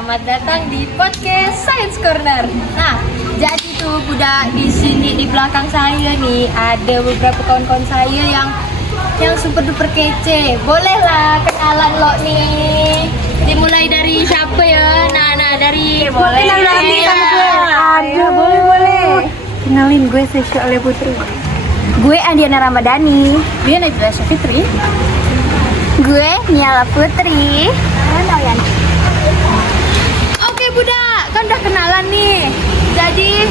Selamat datang di podcast Science Corner. Nah, jadi tuh budak di sini di belakang saya nih ada beberapa kawan-kawan saya yang super duper kece. Bolehlah kenalan lo nih. Dimulai dari siapa ya? Nah dari boleh. Boleh. Kenalin, gue Sesha Oleh Putri. Gue Andiana Ramadhani. Gue Najla Syafitri. Gue Niala Putri. Oke budak, kan udah kenalan nih. Jadi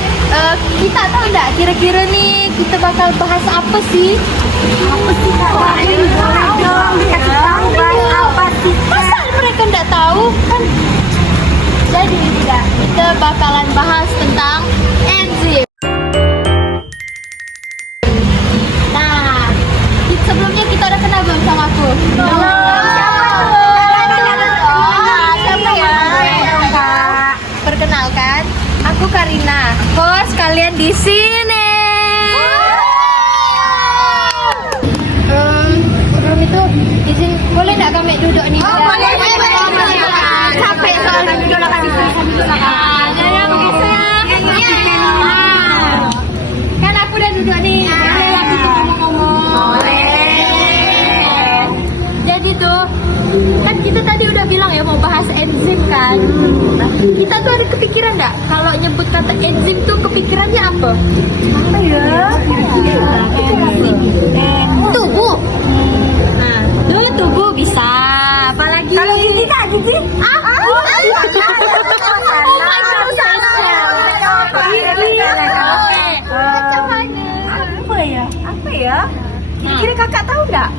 kita tahu nggak kira-kira nih kita bakal bahas apa sih? Apa sih kak? Boleh dong, kasih tahu bahas apa sih? Masa mereka nggak tahu kan? Jadi budak, kita bakalan bahas tentang enzim. Nah, sebelumnya kita udah kenal belum sama aku? Perkenalkan, aku Karina, host kalian di sini. Sebelum itu, izin boleh nggak kami duduk nih? Oh, boleh. Capek soalnya duduk di sini. Kan aku udah duduk nih. Boleh lah kita ngomong-ngomong. Jadi tuh, kan kita tadi udah bilang ya mau bahas enzim kan. Kita tuh ada kepikiran nggak kalau nyebut kata enzim tuh kepikirannya apa? Apa ya? Tubuh. Nah, tuh tubuh bisa. Apalagi Kalau gigi kak, gigi? Apa ya? Kira-kira kakak tahu nggak?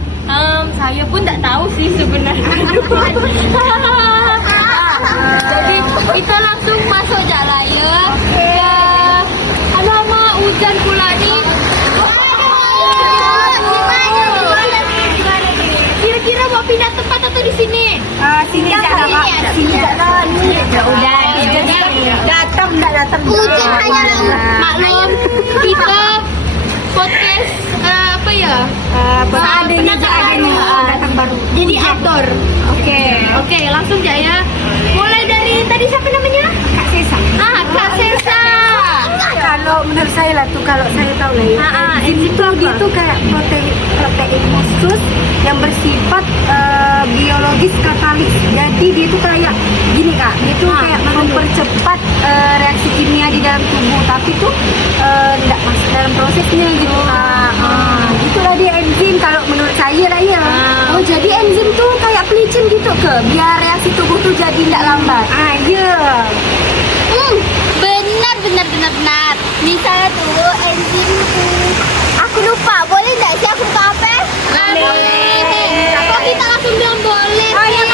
Saya pun nggak tahu sih sebenarnya. Jadi kita langsung masuk aja lah ya. Ya, alamak hujan pula nih. Kira-kira mau pindah tempat atau di sini? Sini aja kak. Sini aja. Ya udah, Datang nggak datang? hujan hanya maklum kita podcast apa ya? Seadanya datang baru. Jadi outdoor. Oke, langsung aja ya. Mulai dari tadi siapa namanya? Kak Sesa. Kak Sesa. Kalau menurut saya lah tuh, kalau saya tahu lah ya. Enzim itu kayak protein khusus yang bersifat biologis katalis. Jadi dia itu kayak gini kak, dia itu kayak mempercepat reaksi kimia di dalam tubuh, tapi tuh tidak masuk dalam prosesnya gitu kak. Itulah dia enzim kalau menurut saya lah ya. Oh jadi enzim tuh kayak pelicin gitu ke, biar reaksi tubuh tuh jadi tidak lambat. Iya. Benar. Misalnya tuh enzim tuh. Aku lupa, boleh nggak sih aku lupa apa? Boleh. Kok kita langsung bilang boleh? Oh iya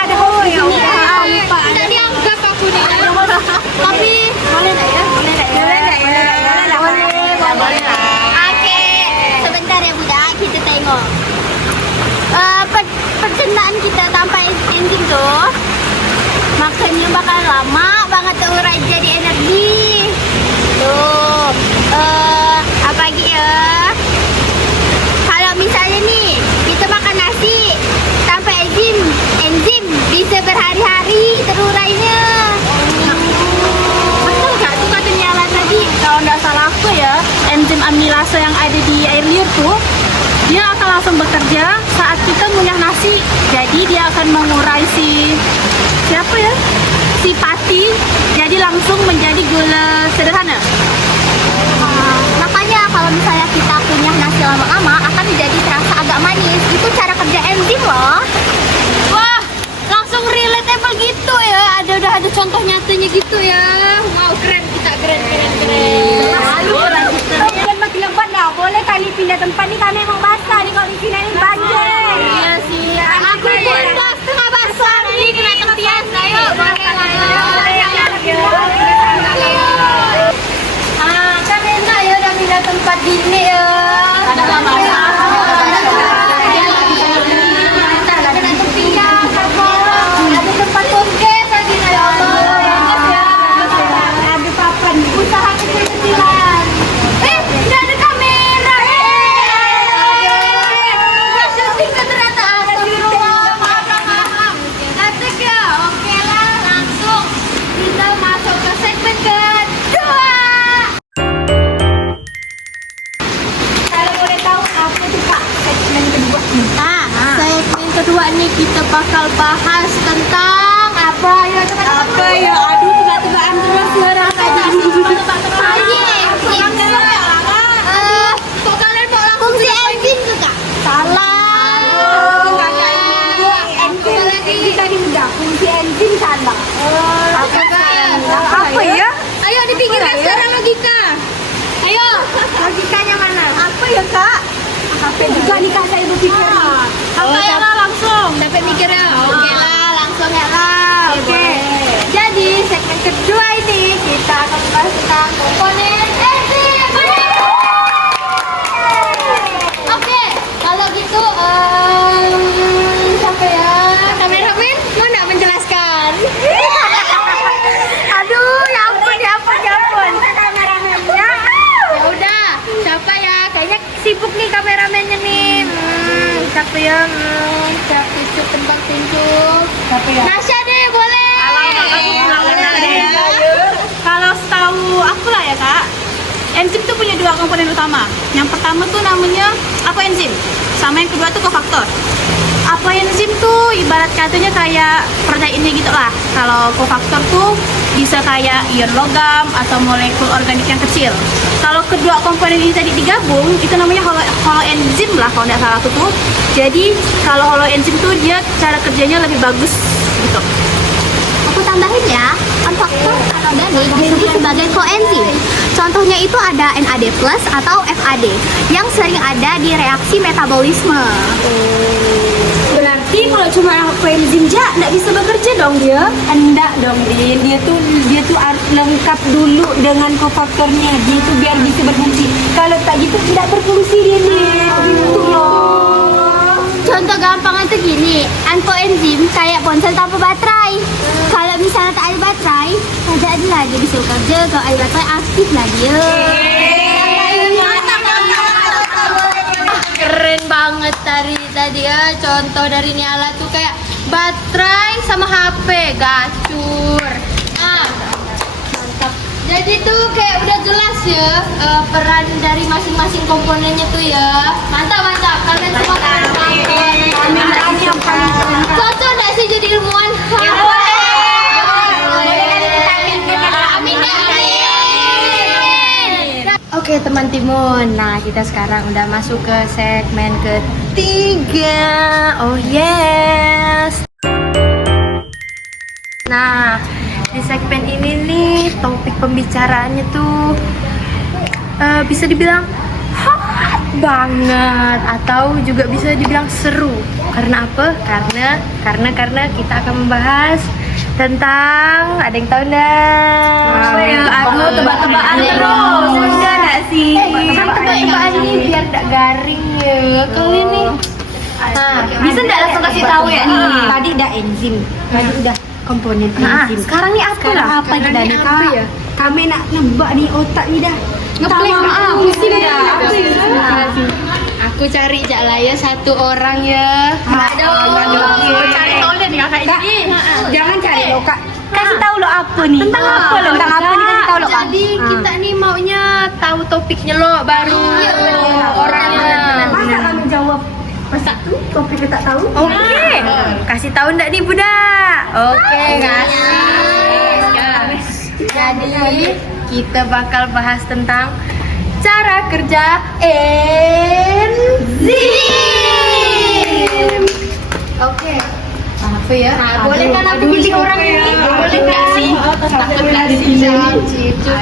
ada hobi ya. Udah dianggap aku nih. Tapi Boleh nggak ya? Boleh lah. Oke, sebentar ya budak, kita tengok. Pencernaan kita tanpa enzim tuh makannya bakal lama banget terurai jadi energi. Tuh, apa lagi ya? Kalau misalnya nih kita makan nasi tanpa enzim bisa berhari-hari terurainya. Betul nggak tuh kata Niala tadi? Kalau nggak salah aku ya, enzim amilase yang ada di air liur tuh, dia akan langsung bekerja saat kita ngunyah nasi. Jadi dia akan mengurai siapa ya? Si pati, jadi langsung menjadi gula sederhana. Makanya kalau misalnya kita kunyah nasi lama-lama akan menjadi terasa agak manis. Itu cara kerja enzim loh. Wah, langsung relatable gitu ya. Udah ada contoh nyatanya gitu ya. Wow, keren kita keren. Lalu lanjut makin lembat dah. Boleh kali pindah tempat nih, kami emang basah nih kalau di sini nih banjir. Iya sih. Aku pun udah setengah basah nih kena tempias. Ayo, boleh lah. Kan enak ya udah pindah tempat gini ya. Ada tempat podcast lagi ya Allah. Ada papan. Usaha kecil-kecilan. Nggak ada kamera. Syuting ternyata ada di rumah. Maaf. Cantik ya. Oke lah, langsung. kita bakal bahas tentang apa ya? Apa ya? Aduh, tebak-tebakan terus sekarang. Kok kalian mau langsung fungsi enzim tuh kak? Salah. Tadi udah fungsi enzim salah. Apa ya? Ayo dipikirkan sekarang logika. Ayo. Logikanya mana? Apa ya kak? Apa juga nih kak saya berpikir. Apa ya lah langsung? Sampai mikirnya. Oke lah, langsung ya lah. Oke. Jadi segmen kedua ini kita akan membahas tentang komponen enzim. Oke, kalau gitu siapa ya? Kameramen mau nggak menjelaskan? Aduh, ya ampun. Ya udah, siapa ya? Kayaknya sibuk nih kameramennya nih. Siapa ya? Tunjuk tembak tunjuk. Siapa ya? Nasya deh, boleh. Kalau setahu aku lah ya kak, enzim tuh punya dua komponen utama. Yang pertama tuh namanya apoenzim, sama yang kedua tuh kofaktor. Apoenzim tuh ibarat katanya kayak proteinnya gitu lah. Kalau kofaktor tuh bisa kayak ion logam atau molekul organik yang kecil. Kalau kedua komponen ini tadi digabung, itu namanya holoenzim lah kalau nggak salah tuh. Jadi kalau holoenzim tuh dia cara kerjanya lebih bagus gitu. Aku tambahin ya, faktor anorganik disebut sebagai koenzim. Contohnya itu ada NAD+ atau FAD yang sering ada di reaksi metabolisme. Berarti kalau cuma koenzim aja nggak bisa bekerja dong dia? Enggak dong Din, dia tuh harus lengkap dulu dengan kofaktornya. Dia tuh biar bisa berfungsi. Kalau tak gitu tidak berfungsi dia nih. Gitu loh. Contoh gampang itu gini, koenzim kayak ponsel tanpa baterai. Kalau misalnya tak ada baterai, tidak ada lagi bisa bekerja. Kalau ada baterai aktif lah dia. Keren banget tadi ya. Contoh dari Niala tuh kayak baterai sama HP gacur. Nah, mantap. Jadi tuh kayak udah jelas ya peran dari masing-masing komponennya tuh ya. Mantap. Kalian semua keren banget. Cocok nggak sih jadi ilmuwan? Oke teman Timun, nah kita sekarang udah masuk ke segmen ketiga. Oh yes. Nah di segmen ini nih topik pembicaraannya tuh bisa dibilang hot banget atau juga bisa dibilang seru. Karena apa? Karena kita akan membahas tentang, ada yang tahu nggak? Apa ya? Aduh, tebak-tebakan terus. Enggak nggak sih? Tebak-tebakan nih biar nggak garing ya. Kali ini. Nah, bisa nggak langsung kasih tahu ya nih? Tadi udah enzim, tadi udah komponen Nah, enzim. sekarang nih apa lah? Apa kita nih kak? Kami nak nebak nih otak nih dah. Ngeplek Pusing dah. Aku cari lah ya satu orang ya. Aduh, cari tahu deh nih kakak ini. Jangan cari lo kak. Kasih tahu lo apa nih? Tentang apa lo? Tentang apa nih kasih tahu lo kak? Jadi kita nih maunya tahu topiknya lo baru orangnya. Masa kami jawab masa tuh topik kita tahu? Oke. Kasih tahu ndak nih Bunda? Oke, kasih. Jadi kita bakal bahas tentang cara kerja enzim. Oke. Apa ya? Nah, boleh kan aku pilih orang ini? Boleh nggak sih? Takut nggak sih?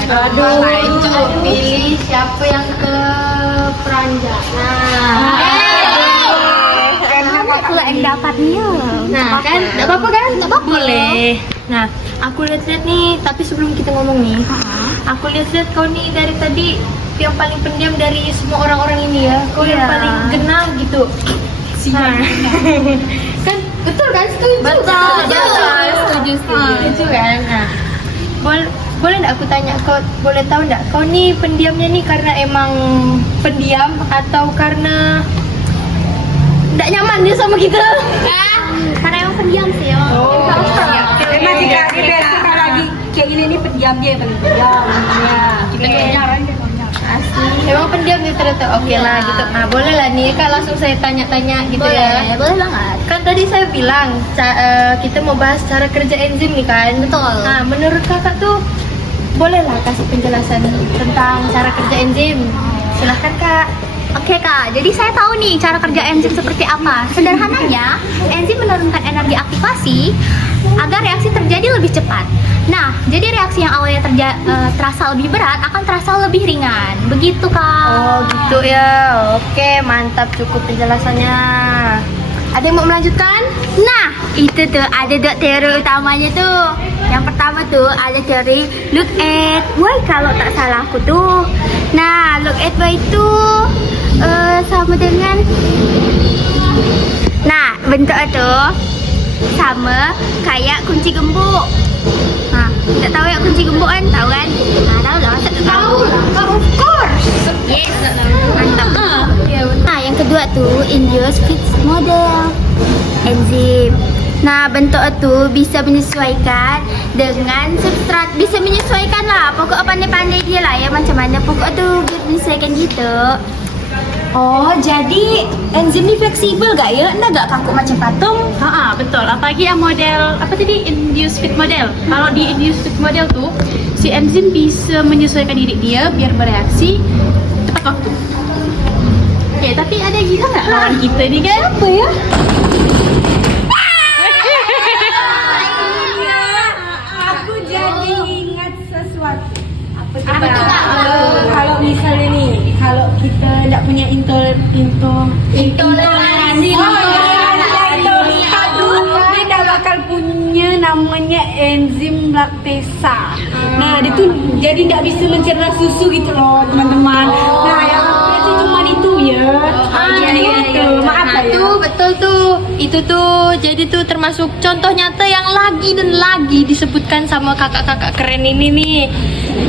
Aduh, pilih siapa yang ke peranjak. Aku yang dapatnya. Nah, kan, nggak apa-apa kan? Nggak apa-apa. Boleh. Nah, aku lihat-lihat nih, tapi sebelum kita ngomong nih, aku lihat-lihat kau nih dari tadi yang paling pendiam dari semua orang-orang ini ya. Kau yang paling genah gitu. Nah, kan betul kan? Setuju kan? Setuju kan? Nah, boleh nggak aku tanya kau, boleh tahu nggak kau nih pendiamnya nih karena emang pendiam atau karena nggak nyaman dia sama kita? Karena emang pendiam sih ya. Emang jika dia suka lagi kayak ini pendiam dia yang paling pendiam. Kita nyarang deh. Asli. Emang pendiam gitu ternyata. Oke lah gitu. Nah, boleh lah nih Kak, langsung saya tanya-tanya gitu ya. Boleh banget. Kan tadi saya bilang kita mau bahas cara kerja enzim nih kan. Betul. Nah, menurut Kakak tuh boleh lah kasih penjelasan tentang cara kerja enzim. Silahkan Kak. Oke Kak, jadi saya tahu nih cara kerja enzim seperti apa. Sederhananya, enzim menurunkan energi aktivasi agar reaksi terjadi lebih cepat. Nah, jadi reaksi yang awalnya terasa lebih berat akan terasa lebih ringan. Begitu Kak. Oh gitu ya. Oke, mantap, cukup penjelasannya. Ada yang mau melanjutkan? Nah, itu tuh ada teori utamanya tuh. Yang pertama tuh ada teori look at y kalau tak salah aku tuh. Nah, look at y itu sama dengan bentuknya tuh sama kayak kunci gembok. Nah, tidak tahu ya kunci gembok kan? Tahu kan? Nah, tahu lah. Tahu. Of course. Yes. Mantap. Nah, yang kedua tuh induced fit model enzim. Nah, bentuk itu bisa menyesuaikan dengan substrat, bisa menyesuaikan lah. Pokok pandai-pandai dia lah ya, macam mana pokok tuh menyesuaikan gitu. Oh, jadi enzim ini fleksibel gak ya? Nggak gak kaku macam patung? Betul. Apalagi yang model apa tadi induced fit model. Kalau di induced fit model tuh si enzim bisa menyesuaikan diri dia biar bereaksi tepat waktu. Oke, tapi ada juga nggak lawan kita nih kan? Apa ya? Aku jadi ingat sesuatu. Apa tuh, Kak? Kalau misalnya nih, kalau kita nggak punya intoleransi, dia nggak bakal punya namanya enzim laktasa. Nah, dia tuh jadi nggak bisa mencerna susu gitu loh, teman-teman. Nah, yang punya sih cuma itu ya. Gitu. Maaf Nah, ya. tuh betul tuh. Itu tuh jadi tuh termasuk contoh nyata yang lagi dan lagi disebutkan sama kakak-kakak keren ini nih.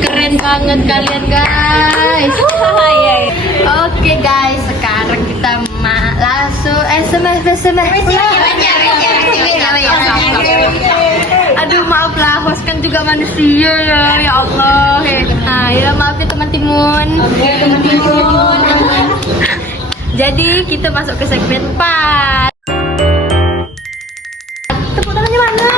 Keren banget kalian guys. Oke guys, sekarang kita langsung SMS. Aduh maaf lah, host kan juga manusia ya Allah. Nah ya maaf ya teman Timun. Jadi kita masuk ke segmen 4. Tepuk tangannya mana?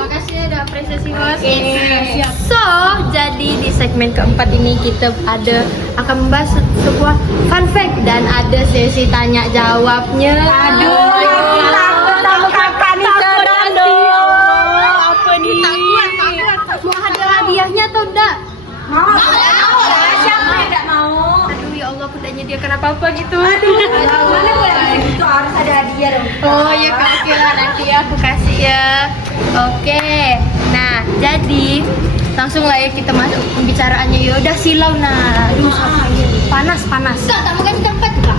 Makasih ada apresiasi host. So, jadi di segmen keempat ini kita akan membahas sebuah fun fact dan ada sesi tanya jawabnya. Takut kakak nih sekarang dong. Apa nih? Mau ada hadiahnya atau enggak? Mau. Siapa yang nggak mau? Aduh ya Allah, aku udah nyediakan apa-apa gitu. Mana boleh itu harus ada hadiah dong. Oh ya Kak, oke lah nanti aku kasih ya. Oke. Nah, jadi langsung lah ya kita masuk pembicaraannya. Ya udah silau nah. Aduh, panas. Kak, mau ganti tempat Kak?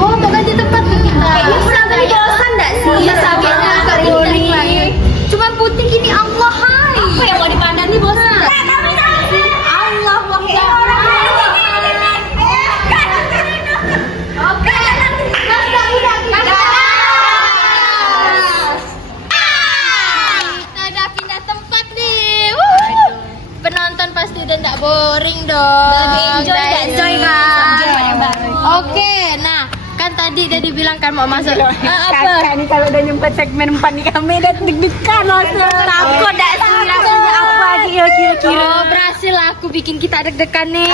Oh, mau ganti tempat tuh kita. Kayaknya kurang lebih bosan enggak sih? Iya, sabarnya agak boring. Cuma putih gini Allah hai. Apa yang mau dipandang nih bos? Allah Akbar. Oke. Kita udah pindah tempat nih. Penonton pasti udah nggak boring dong. Lebih enjoy kan? Oke, nah kan tadi dia dibilang kan mau masuk. Kakak nih kalau udah nyempet segmen 4 nih kami udah deg-degan loh. Takut dah sih rasanya apa kira-kira. Oh, berhasil aku bikin kita deg-degan nih.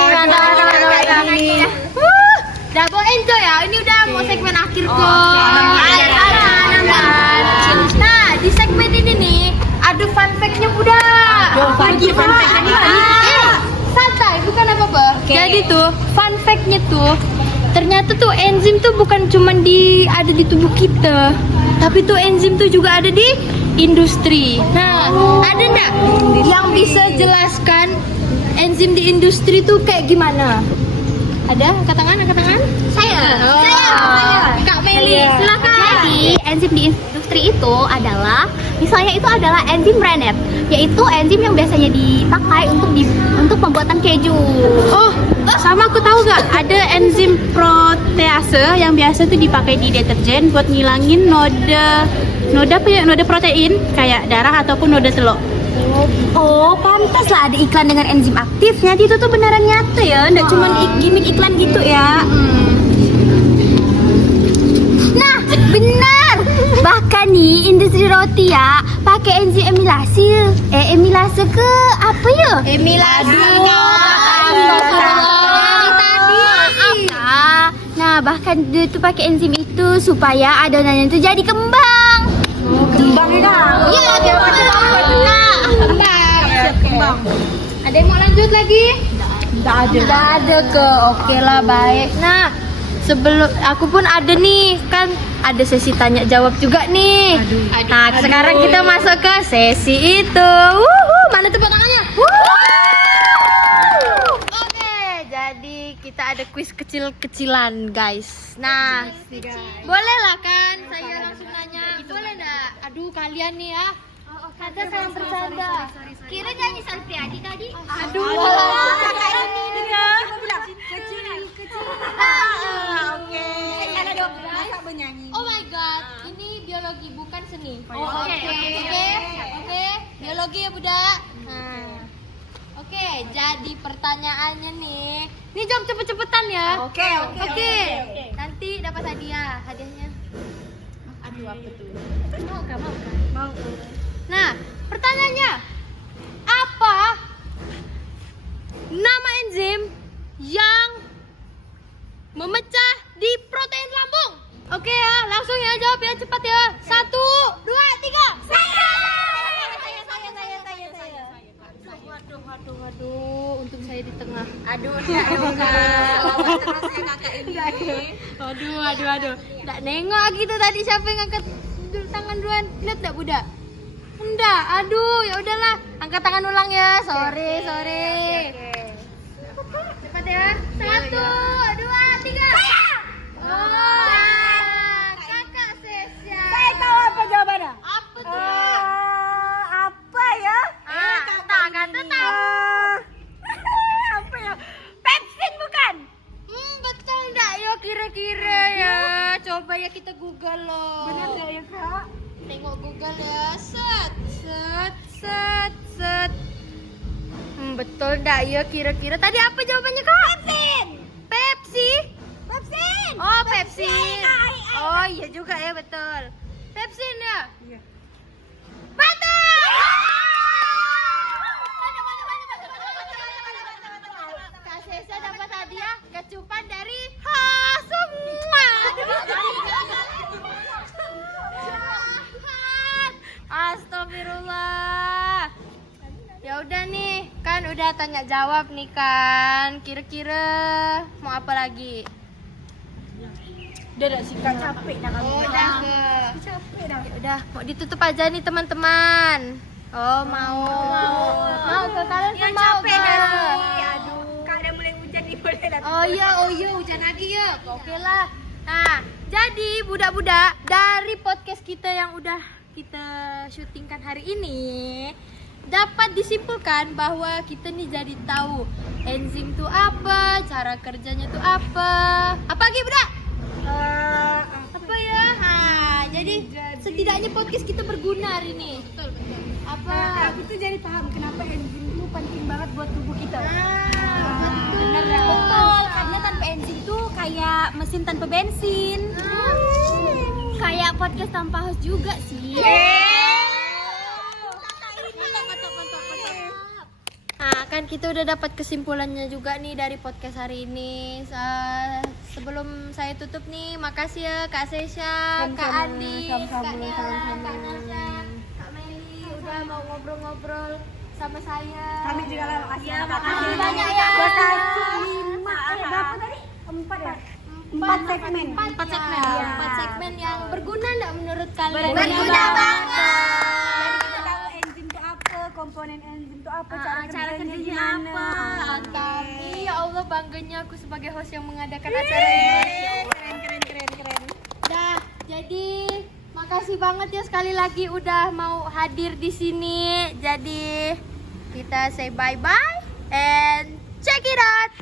Udah mau enjoy ya. Ini udah mau segmen akhir kok. Nah, di segmen ini nih ada fun fact-nya udah. Lagi fun fact-nya Santai, bukan apa-apa. Jadi tuh fun fact-nya tuh ternyata tuh enzim tuh bukan cuma ada di tubuh kita, tapi tuh enzim tuh juga ada di industri. Nah, ada nggak yang bisa jelaskan enzim di industri tuh kayak gimana? Ada? Angkat tangan. Saya. Kak Meli, silakan. Jadi, enzim di industri itu adalah, misalnya itu adalah enzim Rennet, yaitu enzim yang biasanya dipakai untuk pembuatan keju. Oh, sama aku tahu gak? Ada enzim protease yang biasa tuh dipakai di deterjen buat ngilangin noda protein kayak darah ataupun noda telur. Oh Oh, pantas lah ada iklan dengan enzim aktif. Ternyata itu tuh beneran nyata ya, nggak cuma gimmick iklan gitu ya. Nah, benar. Bahkan nih industri roti ya pakai enzim emilase. Emilase ke apa ya? Emilasi. Nah, bahkan dia tuh pakai enzim itu supaya adonannya itu jadi kembang. Kembang ya. Iya, Kembang. Ada yang mau lanjut lagi? Tidak ada ke. Oke lah, baik. Nah, sebelum aku pun ada nih, kan ada sesi tanya jawab juga nih. Nah, sekarang kita masuk ke sesi itu. Mana tepuk tangannya? Oke, jadi kita ada kuis kecil-kecilan, guys. Nah, boleh lah kan? Saya langsung nanya. Boleh enggak? Aduh, kalian nih ya. Ada sama bercanda. Kira nyanyi Salpriadi tadi? Aduh, Kakak ini dia. Kecil. Oke. Masa bernyanyi. oh my god, ini biologi bukan seni. Oke. Biologi ya, Bunda. Nah. Oke, jadi pertanyaannya nih. Ini jawab cepet-cepetan ya. Oke. Nanti dapat hadiah. Hadiahnya. Aduh, apa tuh? Mau kan? Mau. Nah, pertanyaannya, apa nama enzim yang memecah di protein lambung? Oke ya, langsung ya jawab ya, cepat ya. 1, 2, 3. Saya. Waduh, untung saya di tengah. Aduh, lawan terus ya kakak ini. Aduh. Nggak nengok gitu tadi siapa yang angkat tangan duluan. Lihat enggak, Budak? Enggak. Aduh, ya udahlah. Angkat tangan ulang ya. Sorry. Cepat ya. 1, 2, 3. Kakak Sesya. Saya tahu apa jawabannya. Apa tuh? Apa ya? Kata tahu. Apa ya? Pepsin bukan? Betul enggak ya kira-kira ya? Coba ya kita Google loh. Benar nggak ya kak? Tengok Google ya. Set. Betul enggak ya kira-kira? Tadi apa jawabannya, Kak? Pepsi. Oh, Pepsin. Oh, iya juga ya, betul. Pepsin ya? Iya. Betul. Kak Sesa dapat hadiah kecupan dari semua. Astagfirullah. Ya udah nih, kan udah tanya jawab nih kan. Kira-kira mau apa lagi? Udah sih kak, capek dah kamu. Oh, udah ke. Capek dah. Ya udah, mau ditutup aja nih teman-teman. Oh, mau ke kalian Ya mau capek ke? dah. Aduh. Kak udah mulai hujan nih, boleh dah. Oh iya, hujan lagi ya. Oke lah. Nah, jadi budak-budak dari podcast kita yang udah kita syutingkan hari ini, dapat disimpulkan bahwa kita nih jadi tahu enzim itu apa, cara kerjanya itu apa. Apa lagi, budak? Apa ya? Nah, jadi setidaknya podcast kita berguna hari ini. Betul. Apa? Aku tuh jadi paham kenapa enzim itu penting banget buat tubuh kita. Betul, karena tanpa enzim tuh kayak mesin tanpa bensin. Kayak podcast tanpa host juga sih. Nah, kan kita udah dapat kesimpulannya juga nih dari podcast hari ini. Sebelum saya tutup nih, makasih ya Kak Sesya, Kak Andi, Kak Nela, Kak Nasya, Kak Meli udah mau ngobrol-ngobrol sama saya. Kami juga lah makasih. Ya, makasih banyak ya. Makasih 5. Berapa tadi? 4 ya? 4 segmen. 4 segmen. Iya. 4 segmen yang berguna enggak menurut kalian? Berguna banget. Jadi kita tahu enzim itu apa, komponen enzim itu apa, cara kerjanya gimana. Mantap. Ya Allah, bangganya aku sebagai host yang mengadakan acara ini. Keren. Nah, jadi makasih banget ya sekali lagi udah mau hadir di sini. Jadi kita say bye-bye and check it out.